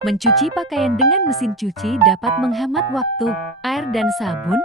Mencuci pakaian dengan mesin cuci dapat menghemat waktu, air dan sabun.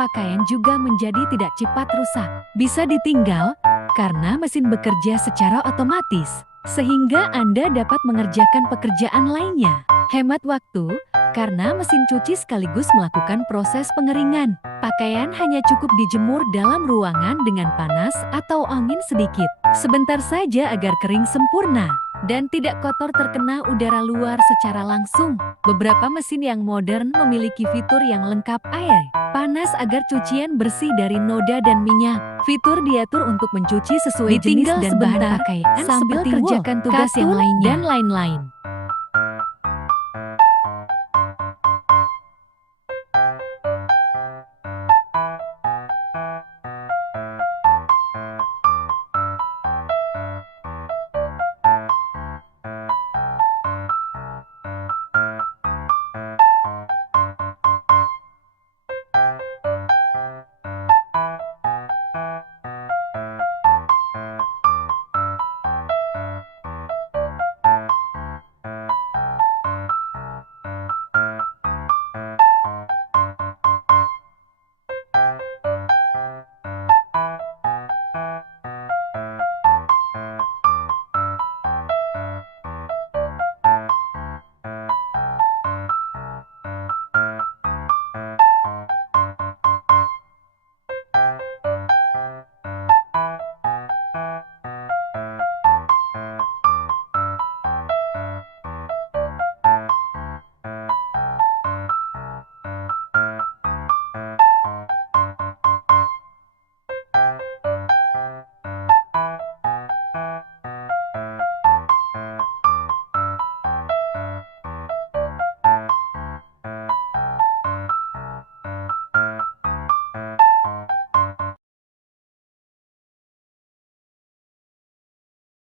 Pakaian juga menjadi tidak cepat rusak. Bisa ditinggal karena mesin bekerja secara otomatis, sehingga Anda dapat mengerjakan pekerjaan lainnya. Hemat waktu karena mesin cuci sekaligus melakukan proses pengeringan. Pakaian hanya cukup dijemur dalam ruangan dengan panas atau angin sedikit, sebentar saja agar kering sempurna dan tidak kotor terkena udara luar secara langsung. Beberapa mesin yang modern memiliki fitur yang lengkap, air panas agar cucian bersih dari noda dan minyak. Fitur diatur untuk mencuci sesuai jenis dan bahan pakaian sambil kerjakan tugas yang lainnya dan lain-lain.